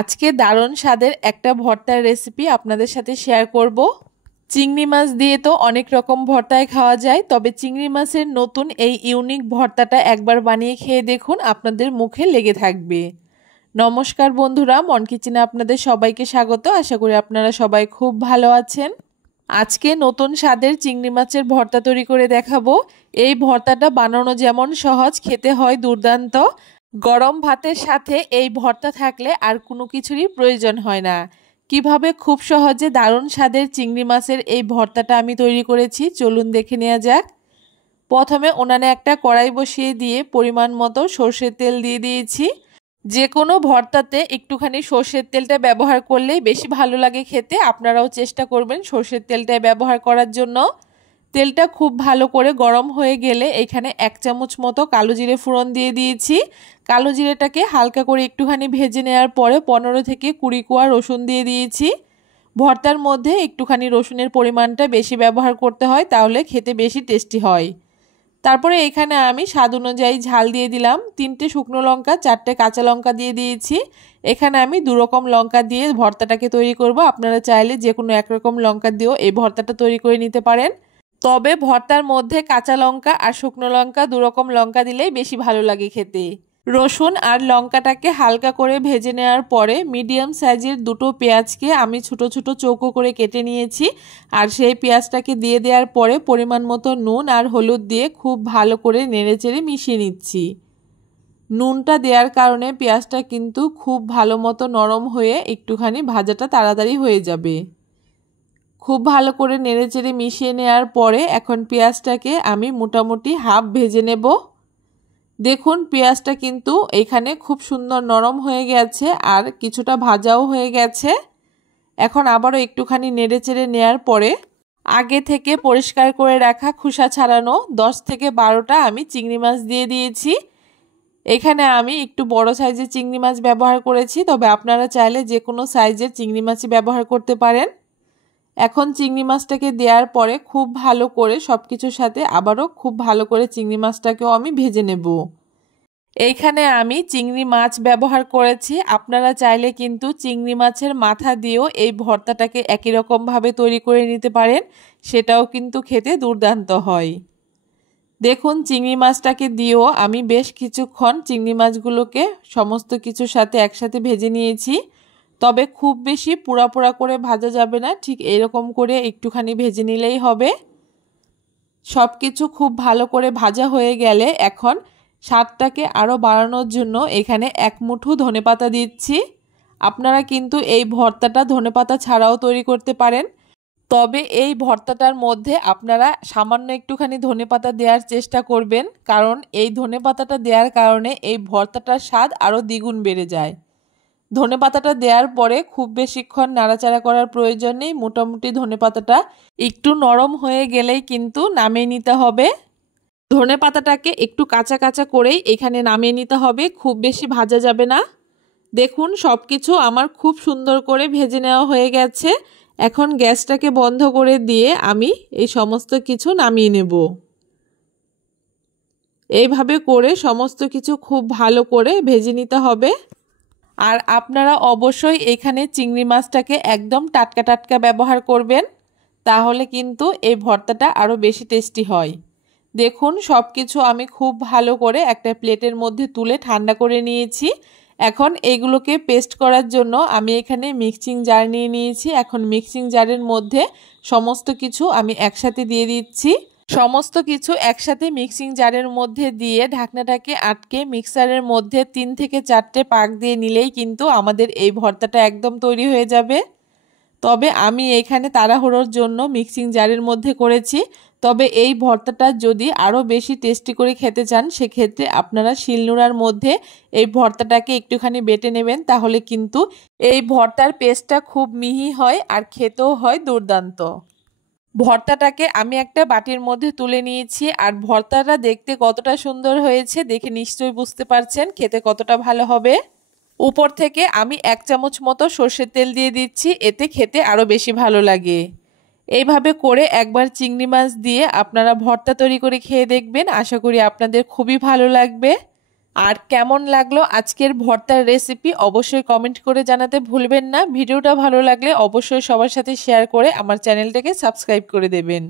আজকে দারুণ স্বাদের একটা ভর্তার রেসিপি আপনাদের সাথে শেয়ার করব। চিংড়ি মাছ দিয়ে তো অনেক রকম ভর্তায় খাওয়া যায়, তবে চিংড়ি মাছের নতুন এই ইউনিক ভর্তাটা একবার বানিয়ে খেয়ে দেখুন, আপনাদের মুখে লেগে থাকবে। নমস্কার বন্ধুরা, মন কিচেনে আপনাদের সবাইকে স্বাগত। আশা করি আপনারা সবাই খুব ভালো আছেন। আজকে নতুন স্বাদের চিংড়ি মাছের ভর্তা তৈরি করে দেখাবো। এই ভর্তাটা বানানো যেমন সহজ, খেতে হয় দুর্দান্ত। গরম ভাতের সাথে এই ভর্তা থাকলে আর কোনো কিছুরই প্রয়োজন হয় না। কিভাবে খুব সহজে দারুণ স্বাদের চিংড়ি মাছের এই ভর্তাটা আমি তৈরি করেছি, চলুন দেখে নেওয়া যাক। প্রথমে উনানে একটা কড়াই বসিয়ে দিয়ে পরিমাণ মতো সরষের তেল দিয়ে দিয়েছি। যে কোনো ভর্তাতে একটুখানি সরষের তেলটা ব্যবহার করলেই বেশি ভালো লাগে খেতে। আপনারাও চেষ্টা করবেন সরষের তেলটা ব্যবহার করার জন্য। তেলটা খুব ভালো করে গরম হয়ে গেলে এখানে 1 চামচ মতো কালো জিরে ফোড়ন দিয়ে দিয়েছি। কালো জিরেটাকে হালকা করে একটুখানি ভেজে নেওয়ার পরে 15 থেকে 20 কোয়া রসুন দিয়ে দিয়েছি। ভর্তার মধ্যে একটুখানি রসুনের পরিমাণটা বেশি ব্যবহার করতে হয়, তাহলে খেতে বেশি টেস্টি হয়। তারপরে এখানে আমি স্বাদ অনুযায়ী ঝাল দিয়ে দিলাম। 3টে শুকনো লঙ্কা, 4টে কাঁচা লঙ্কা দিয়ে দিয়েছি। এখানে আমি 2 রকম লঙ্কা দিয়ে ভর্তাটাকে তৈরি করব। আপনারা চাইলে যে কোনো একরকম লঙ্কা দিয়েও এই ভর্তাটা তৈরি করে নিতে পারেন, তবে ভর্তার মধ্যে কাঁচা লঙ্কা আর শুকনো লঙ্কা 2 রকম লঙ্কা দিলেই বেশি ভালো লাগে খেতে। রসুন আর লঙ্কাটাকে হালকা করে ভেজে নেওয়ার পরে মিডিয়াম সাইজের 2টো পেঁয়াজকে আমি ছোট ছোট চৌকো করে কেটে নিয়েছি। আর সেই পেঁয়াজটাকে দিয়ে দেওয়ার পরে পরিমাণ মতো নুন আর হলুদ দিয়ে খুব ভালো করে নেড়েচেড়ে মিশিয়ে নিচ্ছি। নুনটা দেওয়ার কারণে পেঁয়াজটা কিন্তু খুব ভালো মতো নরম হয়ে একটুখানি ভাজাটা তাড়াতাড়ি হয়ে যাবে। খুব ভালো করে নেড়েচেড়ে মিশিয়ে নেওয়ার পরে এখন পেঁয়াজটাকে আমি মোটামুটি হাফ ভেজে নেব। দেখুন পেঁয়াজটা কিন্তু এখানে খুব সুন্দর নরম হয়ে গেছে আর কিছুটা ভাজাও হয়ে গেছে। এখন আবারও একটুখানি নেড়েচেড়ে নেওয়ার পরে আগে থেকে পরিষ্কার করে রাখা খোসা ছাড়ানো 10 থেকে 12টা আমি চিংড়ি মাছ দিয়ে দিয়েছি। এখানে আমি একটু বড় সাইজের চিংড়ি মাছ ব্যবহার করেছি, তবে আপনারা চাইলে যে কোনো সাইজের চিংড়ি মাছই ব্যবহার করতে পারেন। এখন চিংড়ি মাছটাকে দেওয়ার পরে খুব ভালো করে সব কিছুর সাথে আবারও খুব ভালো করে চিংড়ি মাছটাকেও আমি ভেজে নেব। এইখানে আমি চিংড়ি মাছ ব্যবহার করেছি। আপনারা চাইলে কিন্তু চিংড়ি মাছের মাথা দিয়েও এই ভর্তাটাকে একই রকমভাবে তৈরি করে নিতে পারেন, সেটাও কিন্তু খেতে দুর্দান্ত হয়। দেখুন চিংড়ি মাছটাকে দিয়েও আমি বেশ কিছুক্ষণ চিংড়ি মাছগুলোকে সমস্ত কিছুর সাথে একসাথে ভেজে নিয়েছি। তবে খুব বেশি পোড়া পোড়া করে ভাজা যাবে না, ঠিক এরকম করে একটুখানি ভেজে নিলেই হবে। সব কিছু খুব ভালো করে ভাজা হয়ে গেলে এখন স্বাদটাকে আরও বাড়ানোর জন্য এখানে 1 মুঠো ধনেপাতা দিচ্ছি। আপনারা কিন্তু এই ভর্তাটা ধনেপাতা ছাড়াও তৈরি করতে পারেন, তবে এই ভর্তাটার মধ্যে আপনারা সামান্য একটুখানি ধনেপাতা দেওয়ার চেষ্টা করবেন, কারণ এই ধনেপাতাটা দেওয়ার কারণে এই ভর্তাটার স্বাদ আরও দ্বিগুণ বেড়ে যায়। ধনেপাতাটা দেওয়ার পরে খুব বেশিক্ষণ নাড়াচাড়া করার প্রয়োজন নেই। মোটামুটি ধনেপাতাটা একটু নরম হয়ে গেলেই কিন্তু নামিয়ে নিতে হবে। ধনেপাতাটাকে একটু কাঁচা কাঁচা করেই এখানে নামিয়ে নিতে হবে, খুব বেশি ভাজা যাবে না। দেখুন সব কিছু আমার খুব সুন্দর করে ভেজে নেওয়া হয়ে গেছে। এখন গ্যাসটাকে বন্ধ করে দিয়ে আমি এই সমস্ত কিছু নামিয়ে নেব। এইভাবে করে সমস্ত কিছু খুব ভালো করে ভেজে নিতে হবে। আর আপনারা অবশ্যই এখানে চিংড়ি মাছটাকে একদম টাটকা টাটকা ব্যবহার করবেন, তাহলে কিন্তু এই ভর্তাটা আরও বেশি টেস্টি হয়। দেখুন সব কিছু আমি খুব ভালো করে একটা প্লেটের মধ্যে তুলে ঠান্ডা করে নিয়েছি। এখন এইগুলোকে পেস্ট করার জন্য আমি এখানে মিক্সিং জার নিয়ে নিয়েছি। এখন মিক্সিং জারের মধ্যে সমস্ত কিছু আমি একসাথে দিয়ে দিচ্ছি। সমস্ত কিছু একসাথে মিক্সিং জারের মধ্যে দিয়ে ঢাকনাটাকে আটকে মিক্সারের মধ্যে 3 থেকে 4টে পাক দিয়ে নিলেই কিন্তু আমাদের এই ভর্তাটা একদম তৈরি হয়ে যাবে। তবে আমি এখানে তাড়াহুড়োর জন্য মিক্সিং জারের মধ্যে করেছি, তবে এই ভর্তাটা যদি আরও বেশি টেস্টি করে খেতে চান সেক্ষেত্রে আপনারা শিলনোড়ার মধ্যে এই ভর্তাটাকে একটুখানি বেটে নেবেন, তাহলে কিন্তু এই ভর্তার পেস্টটা খুব মিহি হয় আর খেতেও হয় দুর্দান্ত। ভর্তাটাকে আমি একটা বাটির মধ্যে তুলে নিয়েছি, আর ভর্তাটা দেখতে কতটা সুন্দর হয়েছে দেখে নিশ্চয়ই বুঝতে পারছেন খেতে কতটা ভালো হবে। উপর থেকে আমি 1 চামচ মতো সর্ষের তেল দিয়ে দিচ্ছি, এতে খেতে আরও বেশি ভালো লাগে। এইভাবে করে একবার চিংড়ি মাছ দিয়ে আপনারা ভর্তা তৈরি করে খেয়ে দেখবেন, আশা করি আপনাদের খুবই ভালো লাগবে। আর কেমন লাগলো আজকের ভর্তার রেসিপি অবশ্যই কমেন্ট করে জানাতে ভুলবেন না। ভিডিওটা ভালো লাগলে অবশ্যই সবার সাথে শেয়ার করে আমার চ্যানেলটাকে সাবস্ক্রাইব করে দেবেন।